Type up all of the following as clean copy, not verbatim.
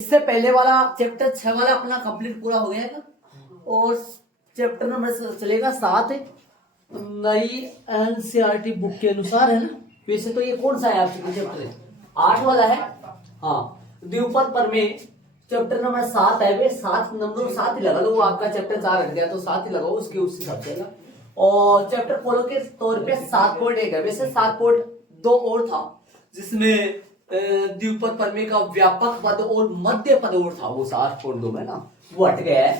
इससे पहले वाला चैप्टर 6 वाला अपना कंप्लीट पूरा हो गया है और चैप्टर नंबर चलेगा 7 नई एनसीईआरटी बुक के अनुसार है ना। वैसे तो ये कौन सा है आपके चैप्टर है 8 वाला है। हाँ, द्विपद प्रमेय चैप्टर नंबर 7 है। वे 7 नंबर 7 ही लगा लो, वो आपका चैप्टर 4 हट गया तो 7 ही लगाओ उसके उस हिसाब से। और चैप्टर फॉलो के तौर पे 7.1 है। वैसे 7.2 और था जिसमें द्विपद प्रमेय का व्यापक पद और मध्य पद और था, वो 7.2 में ना वो हट गया है।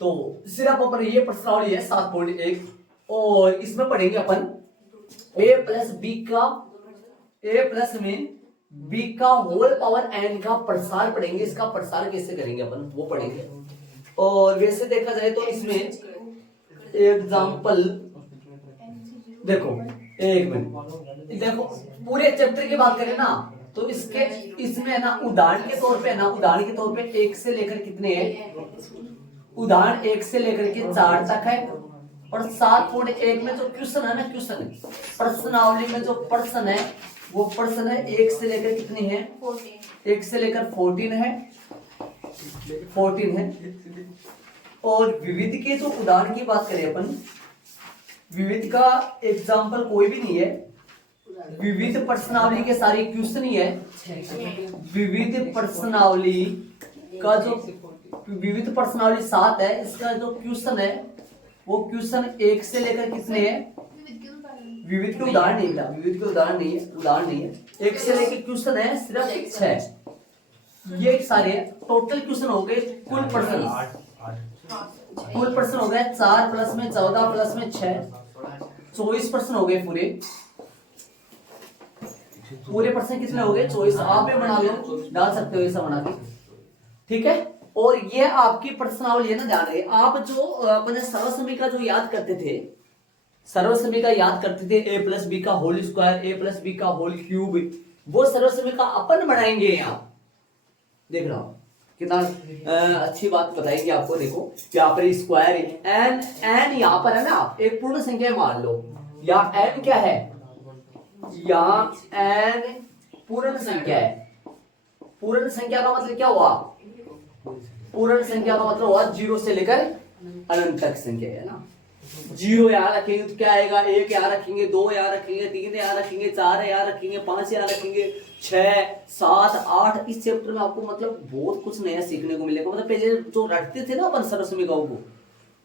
तो सिर्फ अपन ये प्रश्नावली है 7.1 और इसमें पढ़ेंगे अपन a प्लस बी का a प्लस में b का होल पावर n का प्रसार पढ़ेंगे। इसका प्रसार कैसे करेंगे अपन वो पढ़ेंगे। और वैसे देखा जाए तो इसमें एग्जाम्पल देखो, एक मिनट देखो, पूरे चैप्टर की बात करें ना तो इसमें ना उदाहरण के तौर पे एक से लेकर कितने हैं, उदाहरण 1 से लेकर के 4 तक है। और 7.1 में जो क्वेश्चन है ना, क्वेश्चन प्रश्नावली में जो प्रश्न है वो प्रश्न है 1 से लेकर कितने हैं, 1 से लेकर 14 है। और विविध के जो उदाहरण की बात करें अपन, विविध का एग्जाम्पल कोई भी नहीं है, विविध प्रश्नावली के सारे क्वेश्चन ही है। विविध प्रश्नावली का जो विविध प्रश्नावली 7 है, इसका जो क्वेश्चन है वो क्वेश्चन 1 से लेकर कितने हैं, विविध के उदाहरण नहीं है, विविध के उदाहरण नहीं है 1 से लेकर क्वेश्चन है सिर्फ 6। ये सारे टोटल क्वेश्चन हो गए, कुल प्रश्न हो गए 4 प्लस में 14 प्लस में 6 24 प्रश्न हो गए। पूरे प्रश्न कितने हो गए 24। आप भी बना लो, डाल सकते हो ऐसा बना के, ठीक है। और ये आपकी प्रश्नावली है ना, ध्यान रहे आप जो अपने सर्वसमीका जो याद करते थे, सर्वसमीका याद करते थे a प्लस बी का whole square, a plus B का होल क्यूब, वो सर्वसमीका अपन बनाएंगे। यहाँ देख रहा हूं कितना अच्छी बात बताएंगे आपको। देखो यहाँ पर स्क्वायर एन यहाँ पर है ना, एक पूर्ण संख्या मान लो, या एन क्या है, यहाँ एन पूर्ण संख्या है। पूर्ण संख्या का मतलब क्या हुआ, पूर्ण संख्या का मतलब हुआ 0 से लेकर अनंत तक संख्या है ना। 0 यहाँ रखेंगे तो क्या आएगा, 1 यहाँ रखेंगे, 2 यहाँ रखेंगे, 3 यहाँ रखेंगे, 4 यहाँ रखेंगे, 5 यहाँ रखेंगे, 6 7 8। इस चैप्टर में आपको मतलब बहुत कुछ नया सीखने को मिलेगा। मतलब पहले जो रटते थे ना अपन सर्वसमीकाओं को,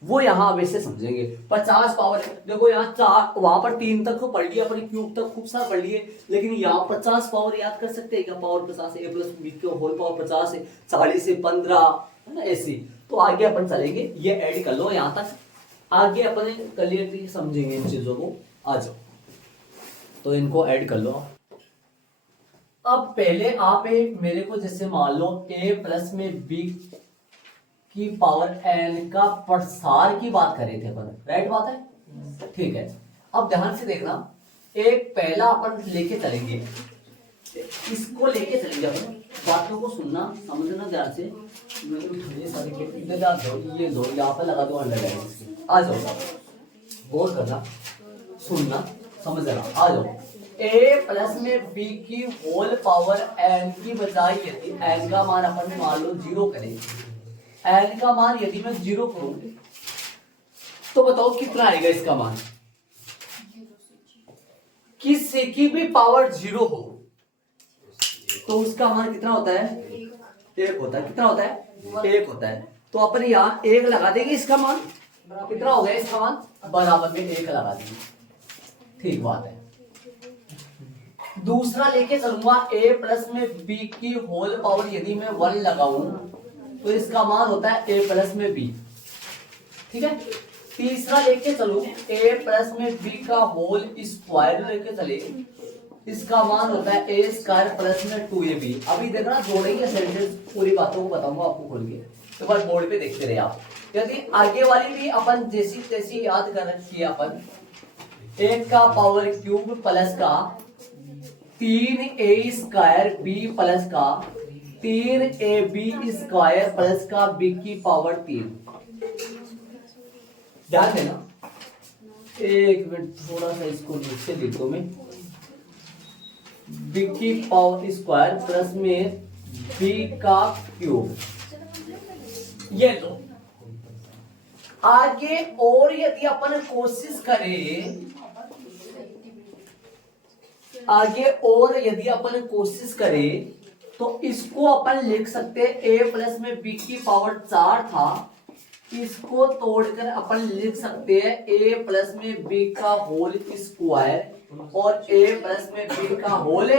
वो यहाँ वैसे समझेंगे। 50 पावर, देखो यहाँ 4 वहां पर 3 तक तो पढ़ लिया अपन, क्यूब तक खूब सारा पढ़ लिए, लेकिन यहाँ 50 पावर याद कर सकते हैं क्या, पावर 50 है, a प्लस बी का होल पावर 50 है, 40 से 15 है ना, ऐसी। तो आगे अपन चलेंगे, ये ऐड कर लो यहाँ तक, आगे अपन क्लियरली समझेंगे इन चीजों को। आ जाओ तो इनको ऐड कर लो। अब पहले आप मेरे को जैसे मान लो a प्लस में b की पावर n का प्रसार की बात कर रहे थे अपन, राइट बात है, ठीक है। अब ध्यान से देखना, एक पहला अपन लेके चलेंगे, इसको लेके चलेंगे अपन, बातों को सुनना समझना ध्यान से। ये दो यहाँ पर लगा दो अंडरलाइन, आ जाओ गौर करना, सुनना समझना, आ जाओ। a प्लस में b की होल पावर n की बजाय यदि n का मान अपन मान लो 0 करें, n का मान यदि मैं 0 करूं तो बताओ कितना आएगा इसका मान। किसी की भी पावर 0 हो तो उसका मान कितना होता है, 1 होता है। कितना होता है, 1 होता है। तो अपन यहाँ 1 लगा देंगे, इसका मान कितना हो गया, इसका मान बराबर में 1 लगा देंगे, ठीक बात है। दूसरा लेके चलूंगा, a प्लस में b की होल पावर यदि मैं 1 लगाऊं तो इसका मान होता है a प्लस में b, ठीक है। तीसरा लेके चलूं, a प्लस में b का होल स्क्वायर लेके चले, इसका मान होता है a स्क्वायर प्लस में 2ab। अभी देखना जोड़ेंगे सेंटेंस, पूरी बातों को बताऊंगा आपको खोल के, तो बस बोर्ड पे देखते रहे आप। यदि आगे वाली भी अपन जैसी तैसी याद कर रखी है अपन, 1 का पावर क्यूब प्लस का 3a स्क्वायर b प्लस का 3ab स्क्वायर प्लस का b की पावर 3। ध्यान देना, एक मिनट थोड़ा सा इसको नीचे लिखो मैं, b की पावर स्क्वायर प्लस में बी का क्यूब। ये लो। आगे और यदि अपन कोशिश करें, आगे और यदि अपन कोशिश करें तो इसको अपन लिख सकते हैं a प्लस में b की पावर 4 था, इसको तोड़कर अपन लिख सकते हैं a प्लस में b का होल स्क्वायर और a प्लस में b का होल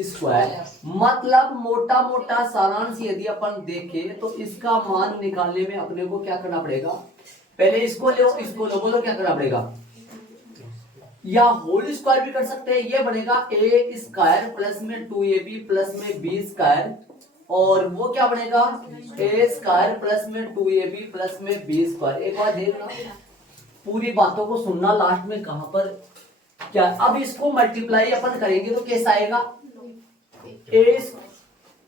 स्क्वायर। मतलब मोटा मोटा सारांश यदि अपन देखें तो इसका मान निकालने में अपने को क्या करना पड़ेगा, पहले इसको लो इसको लो, बोलो क्या करना पड़ेगा, या होल स्क्वायर भी कर सकते हैं, ये बनेगा ए स्क्वायर प्लस में 2ab प्लस में बी स्क्वायर, और वो क्या बनेगा ए स्क्वायर प्लस में 2ab प्लस में बी स्क्वायर। एक बार देखना, पूरी बातों को सुनना, लास्ट में कहां पर क्या। अब इसको मल्टीप्लाई अपन करेंगे तो कैसा आएगा, ए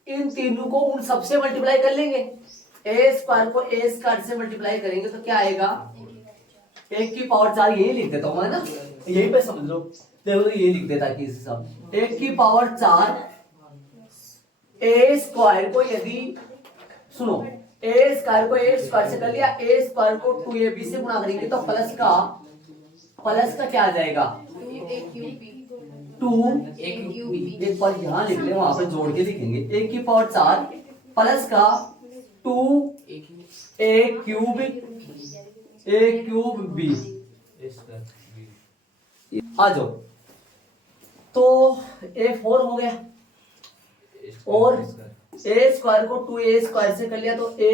इन तीनों को उन सबसे मल्टीप्लाई कर लेंगे, ए स्क्वायर को ए स्क्वायर से मल्टीप्लाई करेंगे तो क्या आएगा, एक की पावर 4, यही लिख देता हूं मैं ना, यही पे समझ लो, देखो तो ये लिख देता कि सब एक की पावर 4 ए स्क्वायर को यदि सुनो ए स्क्वायर को ए स्क्वायर से कर लिया, ए स्क्वायर को 2ab से गुणा करेंगे तो प्लस का क्या आ जाएगा 2 एक बार यहां लिख ले, वहां पे जोड़ के लिखेंगे, एक की पावर 4 प्लस का 2a क्यूब b। आ जाओ, तो a4 हो गया, और a स्क्वायर को 2a स्क्वायर से कर लिया तो a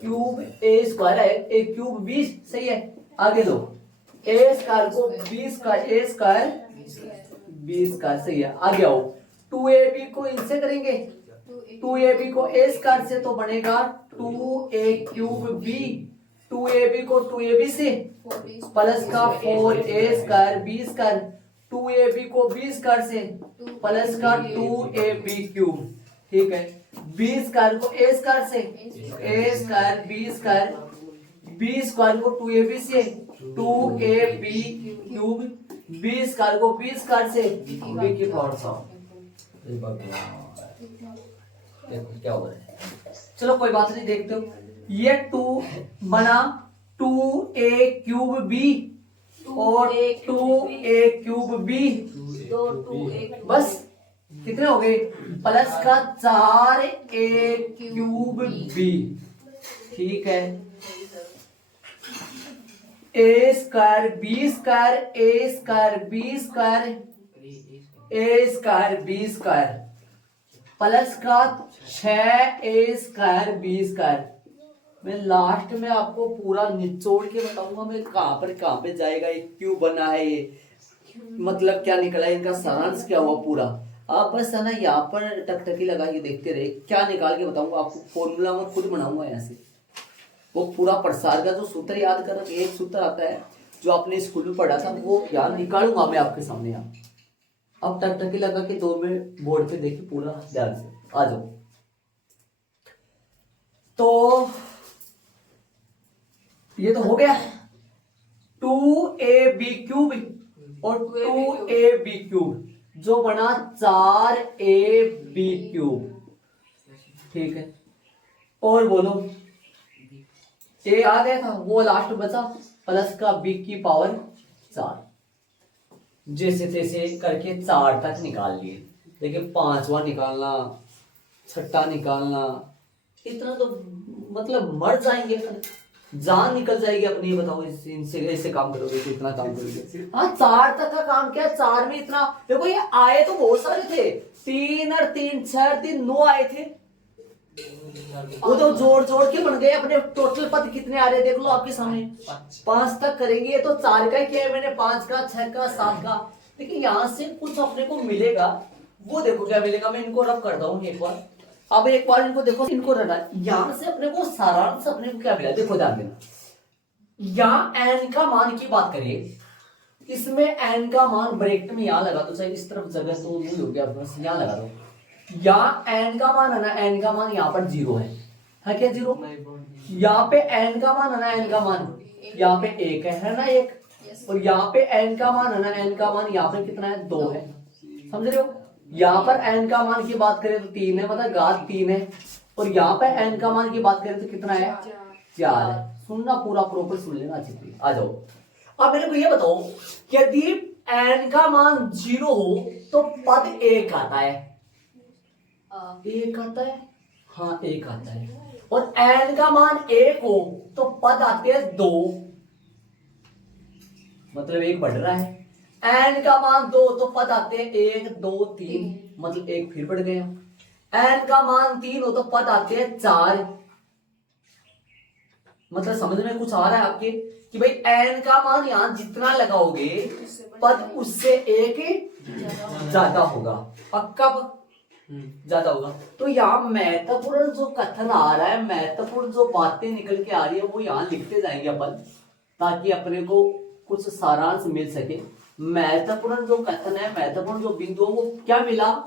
क्यूब a स्क्वायर है, a क्यूब b सही है। आगे लो, a स्क्वायर को b square a square b square सही है। आगे आओ, 2ab को इनसे करेंगे, 2ab को a स्क्वायर से तो बनेगा 2a क्यूब b, 2ab को 2ab से प्लस का 4a square b square, 2ab को b स्क्वायर से प्लस का 2ab क्यूब, ठीक है। b स्क्वायर को a स्क्वायर से a square b square, b square को 2ab से 2ab क्यूब, b स्क्वायर को b स्क्वायर से b की पावर 100। देखो क्या हो रहा है, चलो कोई बात नहीं, देखते हो। ये 2 बना 2a क्यूब b और 2a क्यूब b, बस कितने हो गए, प्लस का 4a क्यूब b, ठीक है। a square b square a square b square a square b square plus का 6a स्क्वायर b स्क्वायर। मैं लास्ट में आपको पूरा निचोड़ के बताऊंगा मैं कहां पे जाएगा, ये क्यों बना है, ये मतलब क्या निकला है, इनका सारांश क्या हुआ पूरा। आप बस है ना यहाँ पर टकटकी लगा के देखते रहे, क्या निकाल के बताऊंगा आपको, फॉर्मूला मैं खुद बनाऊंगा यहाँ से। वो पूरा प्रसार का जो सूत्र याद कर, एक सूत्र आता है जो आपने स्कूल में पढ़ा था, वो याद निकालूंगा मैं आपके सामने यहाँ। अब टकटकी लगा के 2 मिनट बोर्ड पे देखिए पूरा ध्यान से, आ जाओ। तो ये तो हो गया 2ab क्यूब और 2ab क्यूब जो बना 4ab क्यूब, ठीक है। और बोलो a आ गया था, वो लास्ट बचा, प्लस का b की पावर 4, जैसे तैसे करके 4 तक निकाल लिए। देखिए 5वां निकालना, 6ठा निकालना, इतना तो मतलब मर जाएंगे, जान निकल जाएगी अपनी। बताओ इनसे ऐसे काम करोगे तो इतना काम करोगे। हाँ 4 तक का काम क्या, 4 में इतना देखो, ये आए तो बहुत सारे थे, 3 और 3 6 3 9 आए थे, वो तो जोड़ के बन गए। अपने टोटल पद कितने आ रहे देख लो आपके सामने, 5 तक करेंगे तो 4 का ही किया है मैंने, 5 का 6 का 7 का। देखिए यहाँ से कुछ अपने को मिलेगा, वो देखो क्या मिलेगा। मैं इनको रब करता हूँ एक बार, अब एक बार इनको देखो, इनको रखना, यहां से अपने को सारांश अपने को क्या मिला, देखो ध्यान देना। यहां एन का मान की बात करें, इसमें एन का मान ब्रैकेट में यहां लगा दो, चाहे इस तरफ जगह तो नहीं हो गया, बस यहां लगा दो। यहाँ एन का मान है ना, एन का मान यहाँ पर 0 है क्या 0? यहाँ पे एन का मान है ना, एन का मान यहाँ पे 1 है ना 1, और यहाँ पे एन का मान है ना, एन का मान यहाँ पे कितना है 2 है, समझ रहे हो? यहाँ पर n का मान की बात करें तो 3 है, मतलब घात 3 है, और यहाँ पे n का मान की बात करें तो कितना है, 4 है। सुनना पूरा प्रॉपर सुन लेना अच्छी तरीके। आ जाओ, अब मेरे को ये बताओ कि यदि n का मान 0 हो तो पद 1 आता है, 1 आता है, हाँ 1 आता है, और n का मान 1 हो तो पद आते हैं 2, मतलब 1 बढ़ रहा है। n का मान 2 तो पद आते हैं 1 2 3, मतलब 1 फिर बढ़ गया। n का मान 3 हो तो पद आते हैं 4, मतलब समझ में कुछ आ रहा है आपके कि भाई n का मान यहां जितना लगाओगे पद उससे 1 ज्यादा होगा, पक्का ज्यादा होगा। तो यहाँ महत्वपूर्ण जो कथन आ रहा है, महत्वपूर्ण जो बातें निकल के आ रही है वो यहाँ लिखते जाएंगे अपन, ताकि अपने को कुछ सारांश मिल सके। महत्वपूर्ण जो कथन है, महत्वपूर्ण जो बिंदु है वो क्या मिला,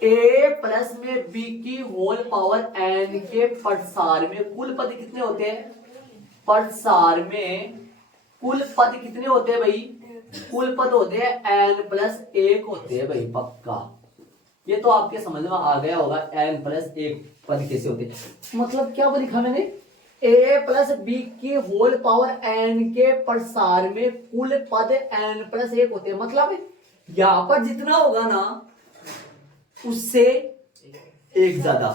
a प्लस में b की होल पावर n के पदसार में कुल पद कितने होते हैं, पदसार में कुल पद कितने होते हैं भाई, कुल पद होते हैं n प्लस 1 होते हैं भाई, पक्का। ये तो आपके समझ में आ गया होगा n प्लस 1 पद कैसे होते हैं। मतलब क्या लिखा मैंने, a प्लस बी की होल पावर n के प्रसार में कुल पद n प्लस 1 होते हैं, मतलब यहां पर जितना होगा ना उससे 1 ज्यादा,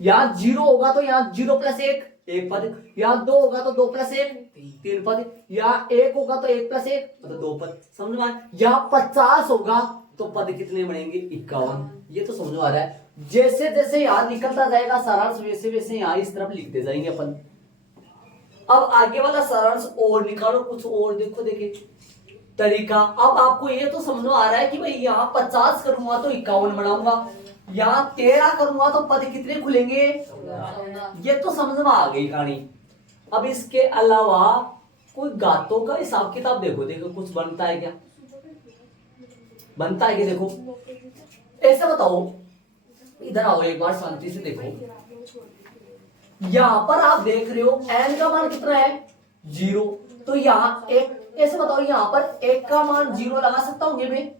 यहां 0 होगा तो यहां 0 प्लस 1 पद, यहां 2 होगा तो 2 प्लस 1 3 पद, यहां 1 होगा तो 1 प्लस 1 मतलब 2 पद, समझ में। यहां 50 होगा तो पद कितने बनेंगे, 51। ये तो समझ में आ रहा है। जैसे जैसे यार निकलता जाएगा सारांश वैसे वैसे यहाँ इस तरफ लिखते जाएंगे अपन। अब आगे वाला सारांश और निकालो, कुछ और देखो, देखे तरीका। अब आपको ये तो समझ में आ रहा है कि भाई यहाँ 50 करूंगा तो 51 बनाऊंगा, यहाँ 13 करूंगा तो पद कितने खुलेंगे, ये तो समझ में आ गई कहानी। अब इसके अलावा कोई गातों का हिसाब किताब देखो, देखो कुछ बनता है क्या, बनता है कि देखो ऐसा बताओ, इधर आओ एक बार शांति से देखो। यहां पर आप देख रहे हो n का मान कितना है, 0, तो यहाँ एक ऐसे बताओ, यहां पर 1 का मान 0 लगा सकता हूं, मैं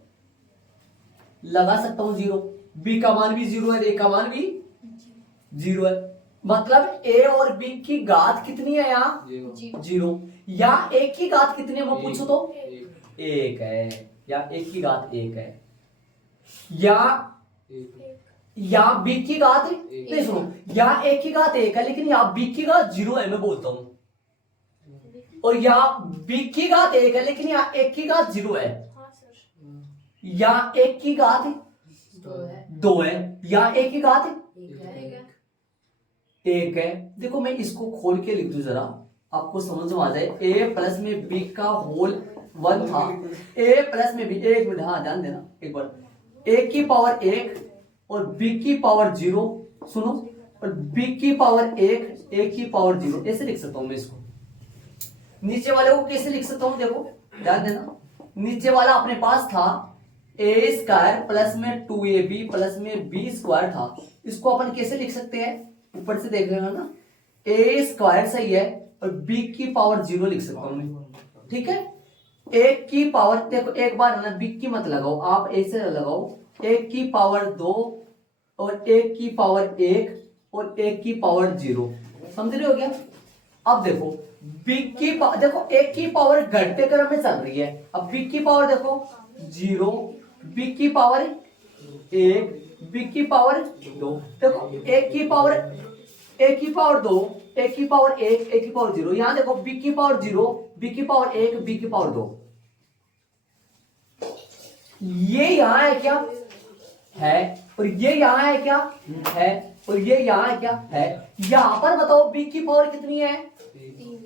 लगा सकता हूं 0, b का मान भी 0 है, a का मान भी 0 है, मतलब a और b की घात कितनी है यहाँ, 0। या a की घात कितनी है मैं पूछूं तो 1 है, या 1 की घात 1 है, या b की घात नहीं, सुनो, या a की घात 1 है लेकिन यहाँ b की घात 0 है, मैं बोलता हूं, और यहाँ b की घात 1 है लेकिन यहाँ 1 की घात 0 है, या 1 की घात 2 है, या 1 की घात 1 है। देखो मैं इसको खोल के लिख दूं जरा, आपको समझ में आ जाए। a प्लस में b का होल 1 था, a प्लस में b, एक मिनट, हाँ ध्यान देना एक बार, a की पावर 1 और b की पावर 0, सुनो, और b की पावर 1 a की पावर 0, ऐसे लिख सकता हूं मैं इसको। नीचे वाले को कैसे लिख सकता हूं, देखो ध्यान देना, नीचे वाला अपने पास था a स्क्वायर प्लस में 2ab प्लस में b स्क्वायर था, इसको अपन कैसे लिख सकते हैं, ऊपर से देख लेना ना, a स्क्वायर सही है और b की पावर 0 लिख सकता हूं मैं, ठीक है। 1 की पावर, देखो एक बार है ना, b की मत लगाओ, आप ऐसे लगाओ, 1 की पावर 2 और 1 की पावर 1 और 1 की पावर 0, समझ रहे हो क्या। अब देखो b की देखो 1 की पावर घटते क्रम में चल रही है, अब b की पावर देखो 0, b की पावर 1, b की पावर 2, देखो 1 की पावर 1 की पावर 2, 1 की पावर 1, 1 की पावर 0, यहां देखो b की पावर 0, b की पावर 1, b की पावर 2, ये यहां है क्या है, और ये यहां है क्या है, और ये यहां है क्या है। यहां पर बताओ b की पावर कितनी है,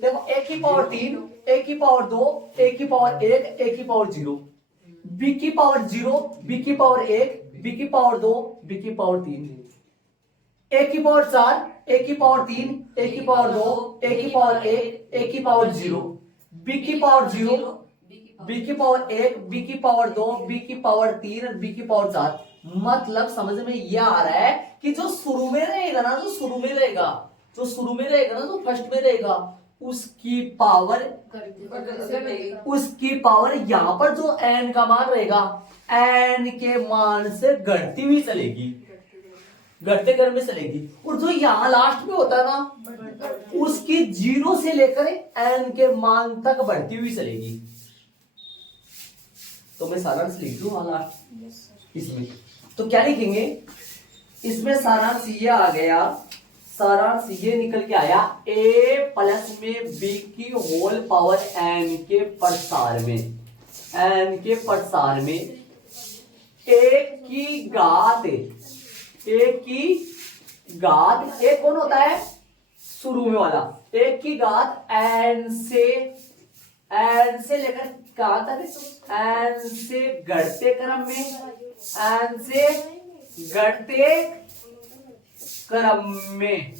देखो 1 की पावर 3, 1 की पावर 2, 1 की पावर 1, 1 की पावर 0, b की पावर 0, b की पावर 1, b की पावर 2, b की पावर 3, 1 की पावर 4, 1 की पावर 3, 1 की पावर 2, 1 की पावर 1, 1 की पावर 0, b की पावर 0, b की पावर 1, b की पावर 2, b की पावर 3 और b की पावर 4। मतलब समझ में यह आ रहा है कि जो शुरू में रहेगा ना, जो शुरू में रहेगा, जो शुरू में रहेगा ना, जो फर्स्ट में रहेगा, उसकी पावर यहां पर जो n का मान रहेगा n के मान से घटती हुई चलेगी, घटते क्रम में चलेगी। और जो यहां लास्ट में होता है ना उसकी 0 से लेकर n के मान तक बढ़ती हुई चलेगी। तो मैं सारांश लिख दूं लास्ट इसमें, तो क्या लिखेंगे इसमें? सारांश ये आ गया, सारांश ये निकल के आया a प्लस में b की होल पावर n के प्रसार में, n के प्रसार में एक की घात, एक की घात, एक कौन होता है शुरू में वाला, एक की घात n से लेकर कहां तक, n से घटते क्रम में, n से घटते क्रम में,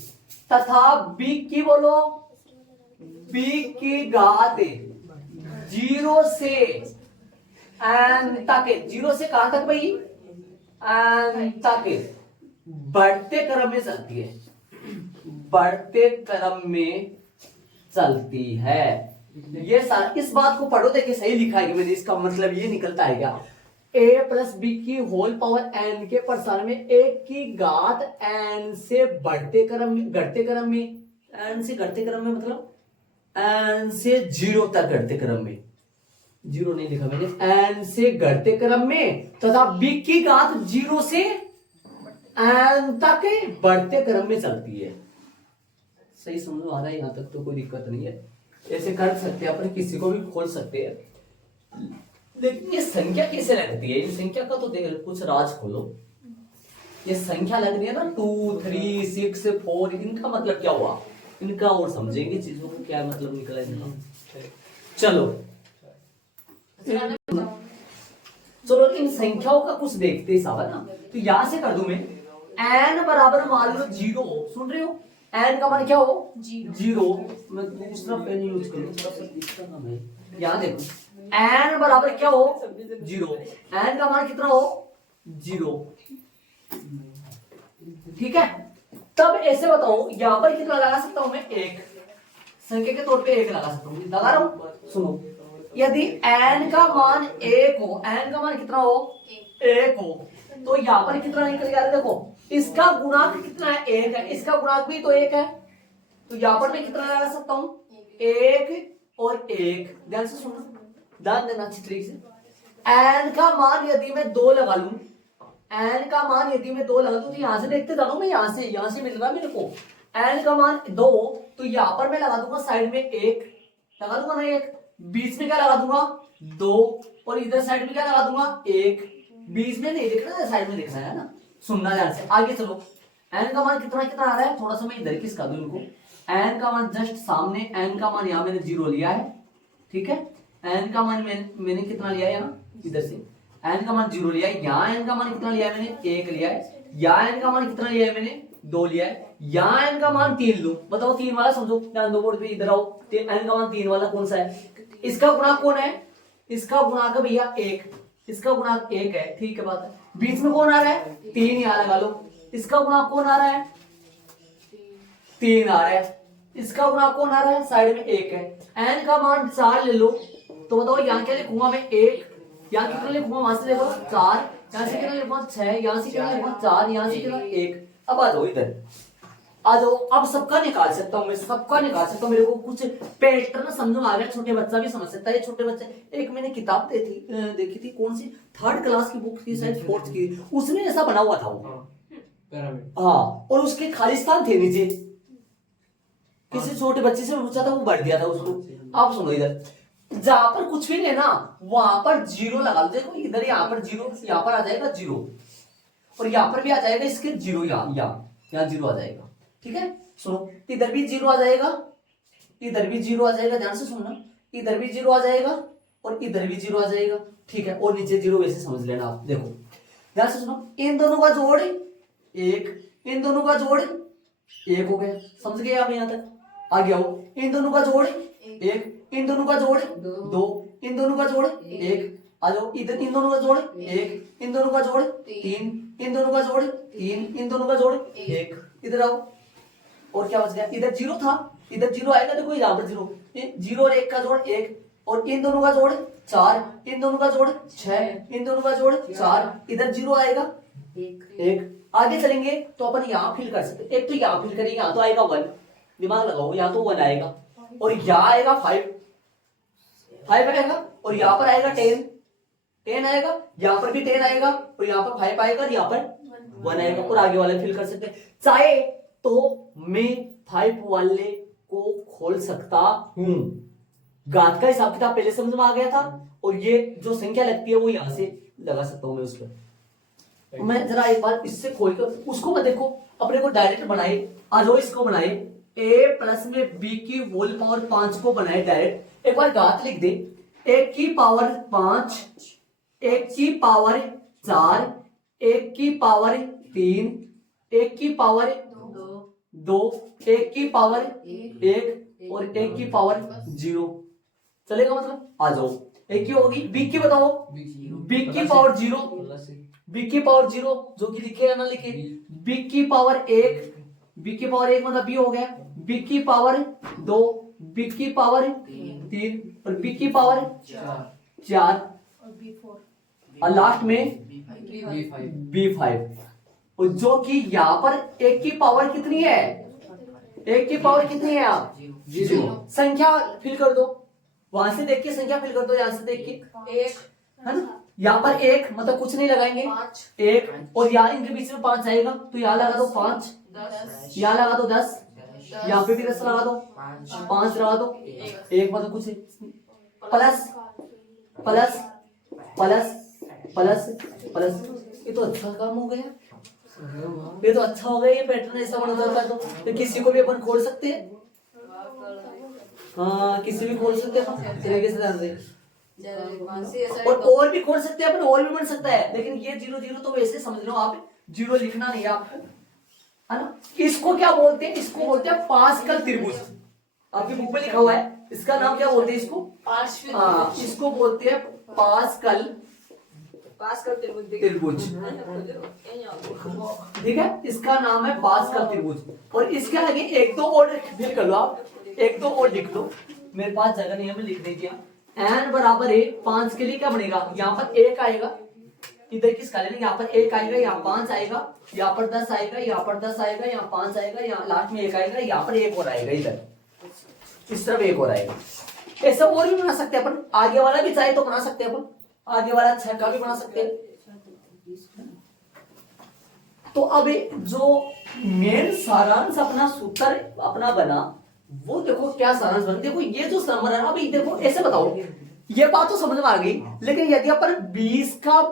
तथा b की बोलो, b की घात 0 से n तक, 0 से कहां तक भाई, n तक बढ़ते क्रम में चलती है, बढ़ते क्रम में चलती है। ये इस बात को पढ़ो, देखिए सही लिखा है मैंने, इसका मतलब ये निकलता है क्या, a प्लस बी की होल पावर n के प्रसार में एक की घात n से बढ़ते क्रम में, घटते क्रम में, n से घटते क्रम में मतलब n से 0 तक घटते क्रम में, 0 नहीं लिखा मैंने, n से घटते क्रम में, तथा b की घात 0 से n तक बढ़ते क्रम में चलती है। सही समझ आ रहा है? यहां तक तो कोई दिक्कत नहीं है, ऐसे कर सकते हैं अपन, किसी को भी खोल सकते हैं। लेकिन ये संख्या कैसे लगती है, इन संख्या का तो देख कुछ राज खोलो। ये संख्या लग रही है ना 2, 3, 6, 4, इनका मतलब क्या हुआ, इनका और समझेंगे चीजों को क्या मतलब निकला इनका। चलो चलो इन संख्याओं का कुछ देखते ही साहब है ना। तो यहां से कर दूं मैं, n बराबर मान लो 0, सुन रहे हो, n का मान क्या हो 0, मैं दूसरा पेन यूज करूं, यहां देखो n बराबर क्या हो 0, n का मान कितना हो 0, ठीक है। तब ऐसे बताओ यहां पर कितना लगा सकता हूं मैं, 1 संख्या के तौर पे 1 लगा सकता हूं, लगा रहा हूं। सुनो, यदि n का मान 1 हो, n का मान कितना हो 1 हो, तो यहां पर कितना निकल गया, देखो इसका गुणांक कितना है 1 है, इसका गुणांक भी तो 1 है, तो यहां पर मैं कितना लगा सकता हूं 1 और 1। ध्यान से सुनना, ध्यान देना अच्छी तरीके से। n का मान यदि मैं 2 लगा लूं, n का मान यदि मैं 2 लगा दूं, तो यहां से देखते जानो, मैं यहां से मिल रहा है मेरे को n का मान 2, तो यहां पर मैं लगा दूंगा साइड में 1 लगा दूंगा ना, 1 बीच में क्या लगा दूंगा 2, और इधर साइड में क्या लगा दूंगा 1, बीच में नहीं लिखना है, साइड में लिखना है ना। सुनना ध्यान से, आगे चलो। n का मान कितना कितना आ रहा है, थोड़ा सा मैं इधर किसका दूं इनको, n का मान जस्ट सामने, n का मान यहां मैंने 0 लिया है, ठीक है। n का मान मैंने कितना लिया है यहाँ इधर से, n का मान 0 लिया है, यहाँ n का मान कितना लिया है मैंने 1 लिया है, यहाँ n का मान कितना लिया है मैंने 2 लिया है, यहाँ n का मान 3 लूं, बताओ 3 वाला समझो, ध्यान दो बोर्ड पे, इधर आओ। n का मान 3 वाला कौन सा है, इसका गुणांक कौन है, इसका गुणांक भैया 1, इसका गुणांक 1 है, ठीक है बात है। बीच में कौन आ रहा है 3, यहां लगा लो, इसका गुणांक कौन आ रहा है 3 आ रहा है, इसका गुणांक कौन आ रहा है साइड में 1 है। n का मान 4 ले लो, तो बताओ यहाँ क्या लिखूंगा मैं 1, यहाँ कितना लिखूंगा, वहां से देखो 4, यहाँ से कितना लिखूंगा 6, यहाँ से कितना लिखूंगा 4, यहाँ से कितना 1। अब आ जाओ इधर, आ जाओ, अब सबका निकाल सकता हूं मैं, सबका निकाल सकता हूं, मेरे को कुछ पैटर्न समझ में आ गया, छोटे बच्चा भी समझ सकता है। छोटे बच्चे, एक मैंने किताब देखी थी, कौन सी 3rd क्लास की बुक थी शायद, 4th की, उसमें ऐसा बना हुआ था वो, हाँ, और उसके खालिस्तान थे नीचे, किसी छोटे बच्चे से पूछा था, वो भर दिया था उसको। आप सुनो इधर, जहां पर कुछ भी नहीं ना वहां पर 0 लगा दो, देखो इधर यहाँ पर 0, यहाँ पर आ जाएगा 0, और यहाँ पर भी आ जाएगा इसके 0, यहाँ 0 आ जाएगा, ठीक है। सुनो, इधर भी 0 आ जाएगा, इधर भी 0 आ जाएगा, ध्यान से सुनना, इधर भी 0 आ जाएगा और इधर भी 0 आ जाएगा, ठीक है। और नीचे 0 वैसे समझ लेना आप, देखो ध्यान से सुनो, इन दोनों का जोड़ 1, इन दोनों का जोड़ 1 हो गया, समझ गए आप यहां तक। आगे आओ, इन दोनों का जोड़ 1, इन दोनों का जोड़ 2, इन दोनों का जोड़ 1, आ जाओ इधर, इन दोनों का जोड़ 1, इन दोनों का जोड़ 3, इन दोनों का जोड़ 3, इन दोनों का जोड़ 1, इधर आओ। और क्या बच गया, इधर 0 था, इधर 0 आएगा, देखो यहाँ पर 0, 0 और 1 का जोड़ 1, और इन दोनों का जोड़ 4, इन दोनों का जोड़ 6, इन दोनों का जोड़ 4, इधर 0 आएगा 1। आगे चलेंगे तो अपन यहाँ फिल कर सकते, एक तो यहाँ फिल करेंगे, यहाँ तो आएगा 1, दिमाग लगाओ, यहाँ तो 1 आएगा, और यहाँ आएगा 5 आएगा, और यहाँ पर आएगा 10 आएगा, यहाँ पर भी 10 आएगा, और यहाँ पर 5 आएगा, और यहाँ पर 1 आएगा, और आगे वाले फिल कर सकते हैं। चाहे तो मैं 5 वाले को खोल सकता हूं, घात का हिसाब किताब पहले समझ में आ गया था, और ये जो संख्या लगती है वो यहां से लगा सकता हूं मैं उस पर। मैं जरा एक बार इससे खोलकर उसको मत देखो, अपने को डायरेक्ट बनाए, आज इसको बनाए a प्लस में b की होल पावर 5 को बनाए डायरेक्ट। एक बार घात लिख दे, 1 की पावर 5, 1 की पावर 4, 1 की पावर 3, 1 की पावर 2, 1 की पावर 1 और 1 की पावर 0। चलेगा मतलब? आ जाओ, एक की होगी, b की बताओ, b की पावर 0, b की पावर 0 जो कि लिखे या ना लिखे, b की पावर 1, b की पावर 1 मतलब b हो गया, b की पावर 2, b की पावर 3 और b की पावर 4 और लास्ट में b5, और जो कि यहाँ पर 1 की पावर कितनी है, 1 की पावर कितनी है आप 0। संख्या फिल कर दो, वहां से देख के संख्या फिल कर दो, यहां से देख के 1 है ना, यहाँ पर 1 मतलब कुछ नहीं लगाएंगे 1, और यहाँ इनके बीच में 5 आएगा तो यहाँ लगा दो 5, यहाँ लगा दो 10, यहाँ पे भी 10 लगा दो, 5 लगा दो, 1 मतलब कुछ plus plus plus plus plus. ये तो अच्छा काम हो गया, ये तो अच्छा हो गया, ये पैटर्न ऐसा बना जाता है तो किसी को भी अपन खोल सकते हैं, हाँ किसी भी खोल सकते हैं तरीके से जान दे, और भी खोल सकते हैं अपन, और भी बन सकता है, लेकिन ये 0 0 तो वैसे समझ लो आप, 0 लिखना नहीं है आपको, है ना। इसको क्या बोलते हैं, इसको बोलते हैं पास्कल त्रिभुज, आपकी बुक में लिखा हुआ है, इसका नाम क्या बोलते हैं इसको, इसको बोलते हैं पास्कल त्रिभुज, ठीक है, इसका नाम है पास्कल त्रिभुज। और इसके आगे 1 2 और फिल कर लो आप, 1 2 और लिख लो, मेरे पास जगह नहीं है, मैं लिख दीजिए n बराबर है 5 के लिए क्या बनेगा, यहाँ पर 1 आएगा, इधर किसका लेना, यहाँ पर 1 आएगा, यहाँ 5 आएगा, यहाँ पर 10 आएगा, यहाँ पर 10 आएगा, यहाँ 5 आएगा, यहाँ लास्ट में 1 आएगा, यहाँ पर 1 और आएगा, इधर इस तरफ 1 और आएगा। ऐसा और भी बना सकते हैं अपन, आगे वाला भी चाहे तो बना सकते हैं अपन, आगे वाला 6 का भी बना सकते हैं। तो अब जो मेन सारांश अपना सूत्र अपना बना, वो देखो क्या सारांश बना, देखो ये जो नंबर है, अभी देखो ऐसे बताओ, ये बात तो समझ में आ गई, लेकिन यदि अपन 20 का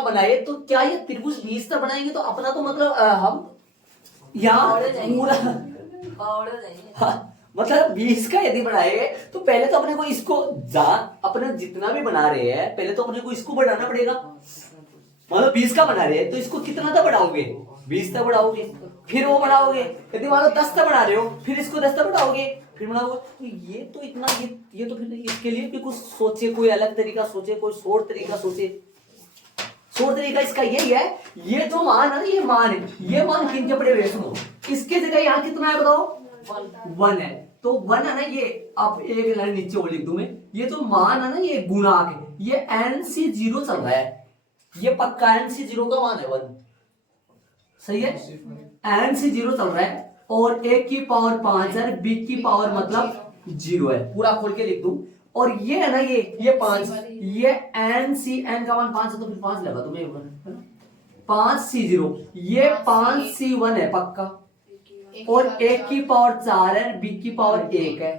बनाए तो क्या ये त्रिभुज 20 का बनाएंगे तो अपना तो मतलब हम यहाँ पूरा मतलब 20 का यदि बनाए तो पहले तो अपने को इसको अपने जितना भी बना रहे हैं पहले तो अपने को इसको बढ़ाना पड़ेगा, मतलब 20 का बना रहे हैं तो इसको कितना तक बढ़ाओगे, 20 तक बढ़ाओगे, फिर वो बढ़ाओगे, यदि मान लो 10 तक बढ़ा रहे हो फिर इसको 10 तक बढ़ाओगे, फिर बढ़ाओगे, तो ये तो इतना ये तो फिर इसके लिए भी कुछ सोचे, कोई अलग तरीका सोचे, कोई शॉर्ट तरीका सोचे। शॉर्ट तरीका इसका यही है, ये जो मान है ये मान किनके पड़े हुए सुनो, इसके जगह यहाँ कितना है बताओ 1 है, तो 1 है ना, ये आप एक लाइन नीचे और लिख दूं मैं, ये जो मान है ना ये गुणाक है, ये NC0 चल रहा है, ये पक्का NC0 का मान है 1, सही है, NC0 चल रहा है, और 1 की पावर 5 है, b की पावर मतलब 0 है, पूरा खोल के लिख दूं, और ये है ना ये 5, ये n का मान 5 है तो फिर 5 लगा तो मैं 5C0, ये 5C1 है पक्का, और 1 की पावर 4 है, b की पावर 1 है।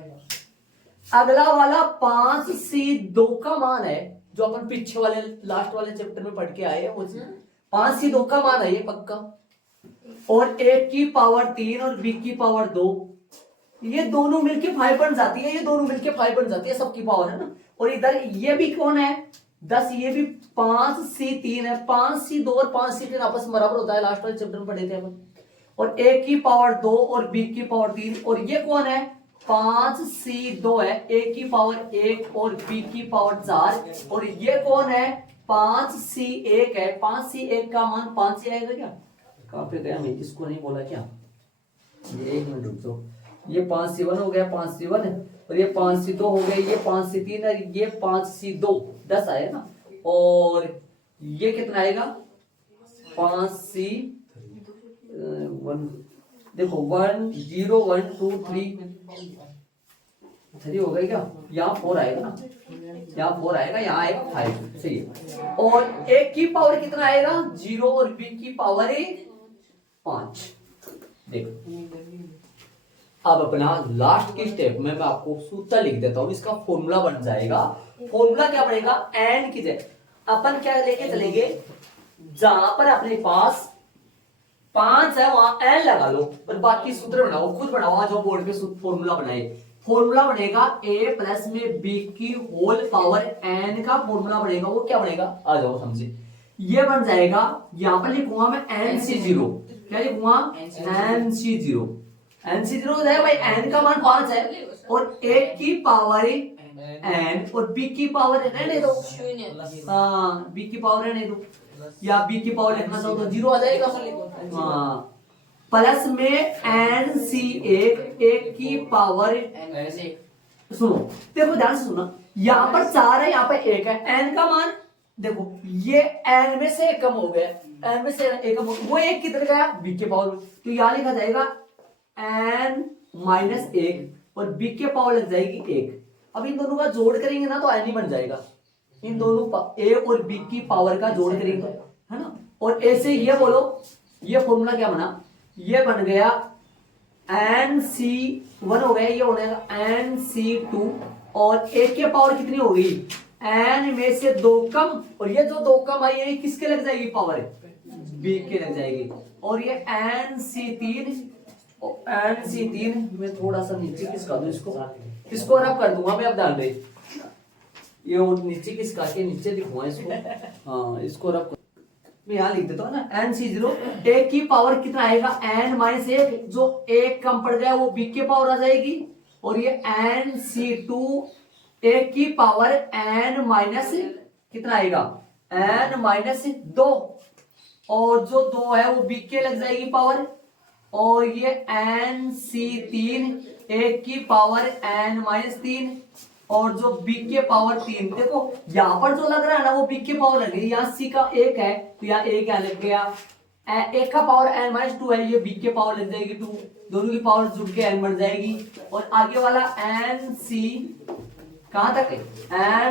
अगला वाला 5C2 का मान है, जो अपन पीछे वाले लास्ट वाले चैप्टर में पढ़ के आए हैं, 5C2 का मान है ये पक्का, और 1 की पावर 3 और b की पावर 2, ये दोनों मिलके 5 बन जाती है, ये दोनों मिलके 5 बन जाती है, सबकी पावर है ना। और इधर ये भी कौन है 10, ये भी 5C3 है, 5C2 और 5C3 आपस में बराबर होता है, लास्ट वाले चैप्टर में पढ़े थे अपन, और 1 की पावर 2 और b की पावर 3, और ये कौन है 5C2 है, 1 की पावर 1 और b की पावर 4, और ये कौन है 5C1 है, 5C1 का मान 5 से आएगा क्या, कहाँ पे गया मैं, इसको नहीं बोला क्या, ये 1 मिनट रुक जाओ, ये 5C1 हो गया, 5C1 और ये 5C2 हो गया, ये 5C3 और ये 5C2 10 आया ना, और ये कितना आएगा 5C1, देखो 1 0 1 2 3 3 हो गया क्या, यहाँ 4 आएगा ना, यहाँ 4 आएगा, यहाँ आएगा 5, सही है। और एक की पावर कितना आएगा 0 और बी की पावर 5। देखो अब अपना लास्ट के स्टेप में मैं आपको सूत्र लिख देता हूं, इसका फॉर्मूला बन जाएगा। फॉर्मूला क्या बनेगा, एन की जगह अपन क्या लेके चलेंगे, जहां पर अपने पास 5 है वहां एन लगा लो और बाकी सूत्र बनाओ, खुद बनाओ, जो बोर्ड पे फॉर्मूला बनाए। फॉर्मूला बनेगा a प्लस में b की होल पावर n का फॉर्मूला बनेगा, वो क्या बनेगा, आ जाओ समझे। ये बन जाएगा, यहां पर लिखूंगा मैं nc0, क्या लिखूंगा nc0, nc0 हो जाएगा भाई, n का मान 5 है और a की पावर n और b की पावर n दे दो, हाँ b की पावर n दे दो, या b की पावर लिखना चाहो तो 0 आ जाएगा, हाँ प्लस में nc1 की पावर, सुनो देखो ध्यान से सुना, यहाँ पर 4 है, यहाँ पर 1 है, n का मान देखो ये n में से 1 कम हो गया, n में से 1 कम हो गया, वो 1 किधर गया b के पावर, तो यहाँ लिखा जाएगा n माइनस 1 और b के पावर लग जाएगी 1। अब इन दोनों का जोड़ करेंगे ना तो n ही बन जाएगा, इन दोनों a और b की पावर का जोड़ करेंगे है ना। और a से ये बोलो, ये फॉर्मूला क्या बना, ये बन गया nc1 हो गया, ये हो जाएगा nc2 और a के पावर कितनी हो गई, n में से 2 कम, और ये जो 2 कम आई है किसके लग जाएगी पावर, b के लग जाएगी। और ये nc3 में थोड़ा सा नीचे किसका दूं इसको रब कर दूंगा मैं, अब डाल दे ये और नीचे किसका के नीचे लिखूंगा इसको, हाँ इसको रब मैं यहाँ लिख देता हूँ ना, nc0 a की पावर कितना आएगा n माइनस 1, जो 1 कम पड़ गया वो b के पावर आ जाएगी, और ये nc2 a की पावर n माइनस कितना आएगा n माइनस 2, और जो 2 है वो b के लग जाएगी पावर, और ये nc3 a की पावर n माइनस 3 और जो b के पावर 3, देखो यहाँ पर जो लग रहा है ना वो b के पावर लग रही है, यहाँ c का 1 है तो यहाँ 1 क्या लग गया, 1 का पावर n माइनस 2 है, ये b के पावर लग जाएगी 2, दोनों की पावर जुड़ के n बन जाएगी। और आगे वाला nc कहां तक है,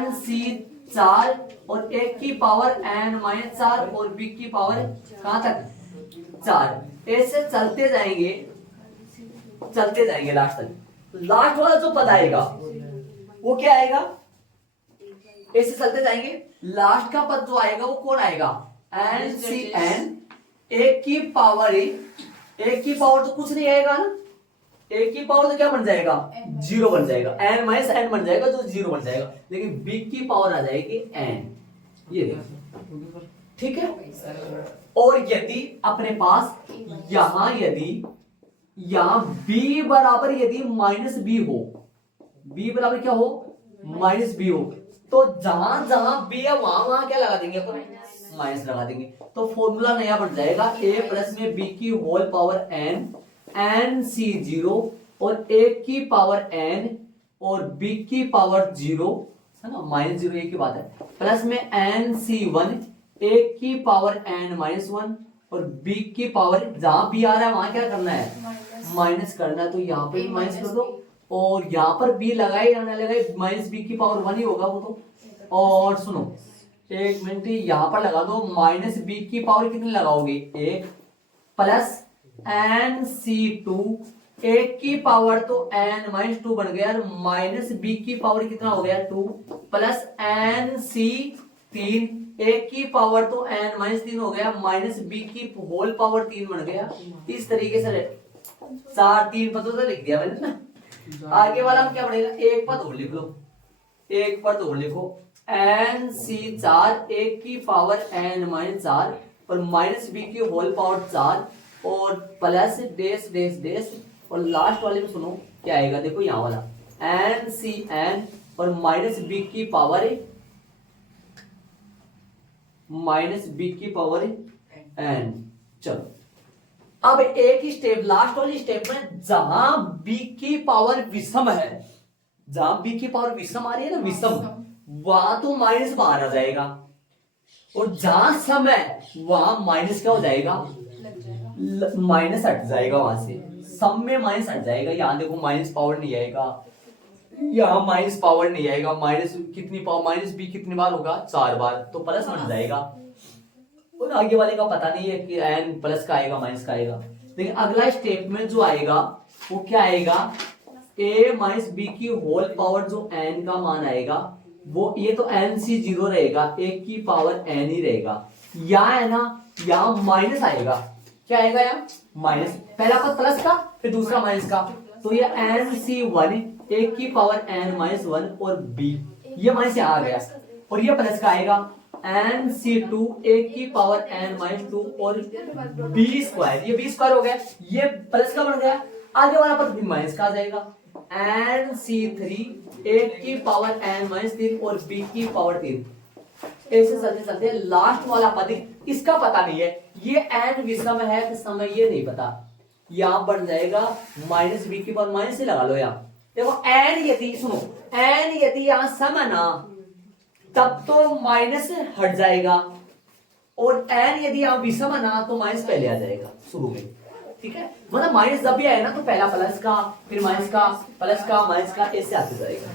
nc4 और 1 की पावर n माइनस 4 और b की पावर कहां तक 4, ऐसे चलते जाएंगे लास्ट तक। लास्ट वाला जो पद आएगा वो क्या आएगा, ऐसे चलते जाएंगे, लास्ट का पद जो आएगा वो कौन आएगा, nCn, 1 की पावर तो कुछ नहीं आएगा ना, 1 की पावर तो क्या बन जाएगा 0 बन जाएगा, n माइनस n बन जाएगा जो 0 बन जाएगा, लेकिन b की पावर आ जाएगी n, ये देखो ठीक है। और यदि अपने पास यहाँ b बराबर यदि माइनस b हो, b बराबर क्या हो माइनस b हो, तो जहां जहां b है वहां क्या लगा देंगे अपन, माइनस लगा देंगे, तो फॉर्मूला नया बन जाएगा a प्लस में b की होल पावर n nc0 और a की पावर n और b की पावर 0 है ना, माइनस 0 एक ही बात है, प्लस में nc1 a की पावर n माइनस 1 और b की पावर, जहां b आ रहा है वहां क्या करना है माइनस करना है, तो यहाँ पे भी माइनस कर दो, और यहाँ पर b लगाए या ना लगाए माइनस b की पावर 1 ही होगा वो तो। और सुनो एक मिनट, यहाँ पर लगा दो माइनस b की पावर कितनी लगाओगे 1 प्लस nc2 1 की पावर तो n माइनस 2 बन गया, माइनस b की पावर कितना हो गया 2 प्लस nc3 1 की पावर तो n माइनस 3 हो गया, माइनस b की होल पावर 3 बन गया। इस तरीके से 4 3 पदों से लिख दिया मैंने ना। आगे वाला हम क्या पढ़ेगा, एक पद और लिख लो, एक पद और लिखो, nc4 1 की पावर n माइनस 4 और माइनस b की होल पावर 4 और प्लस डेस डेस डेस, और लास्ट वाले में सुनो क्या आएगा, देखो यहाँ वाला ncn और माइनस b की पावर n, चलो अब एक ही स्टेप, लास्ट वाली स्टेप में जहां b की पावर विषम है, जहां b की पावर विषम आ रही है ना, विषम, वहां तो माइनस बाहर आ जाएगा, और जहां सम है वहां माइनस क्या हो जाएगा, माइनस हट जाएगा वहां से, सम में माइनस हट जाएगा। यहां देखो माइनस पावर नहीं आएगा, यहाँ माइनस पावर नहीं आएगा, माइनस कितनी पावर, माइनस बी कितनी बार होगा, 4 बार, तो प्लस बन जाएगा। और आगे वाले का पता नहीं है कि एन प्लस का आएगा माइनस का आएगा, लेकिन अगला स्टेप में जो आएगा वो क्या आएगा, a माइनस बी की होल पावर जो n का मान आएगा वो, ये तो n सी 0 रहेगा, एक की पावर n ही रहेगा, या है ना, यहाँ माइनस आएगा, क्या आएगा यहाँ माइनस, पहला पद प्लस का फिर दूसरा माइनस का, तो ये n सी 1 एक की पावर n माइनस 1 और b, ये माइनस यहाँ आ गया, और ये प्लस का आएगा n सी 2 एक की पावर n माइनस 2 और b स्क्वायर, ये b स्क्वायर हो गया, ये प्लस का बन गया, आगे वाला पद भी माइनस का आ जाएगा, n सी 3 एक की पावर n माइनस 3 और b की पावर 3, ऐसे चलते चलते लास्ट वाला पद इसका पता नहीं है, ये n विषम है कि सम है ये नहीं पता, यहां बन जाएगा माइनस बी की पावर माइनस से लगा लो, यहाँ देखो n यदि सुनो, n यदि यहाँ सम है ना तब तो माइनस हट जाएगा, और n यदि यहाँ विषम है ना तो माइनस पहले आ जाएगा शुरू में, ठीक है, मतलब माइनस जब भी आए ना तो पहला प्लस का फिर माइनस का प्लस का माइनस का ऐसे आते जाएगा।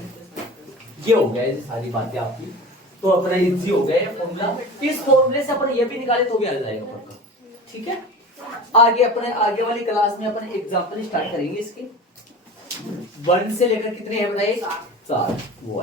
ये हो गया ये सारी बातें आपकी, तो अपना इजी हो गया फॉर्मूला, इस फॉर्मूले से अपन ये भी निकाले तो भी आ जाएगा पक्का, ठीक है। आगे अपने आगे वाली क्लास में अपन एग्जांपल स्टार्ट करेंगे इसके, 1 से लेकर कितने है बताइए, 4 वो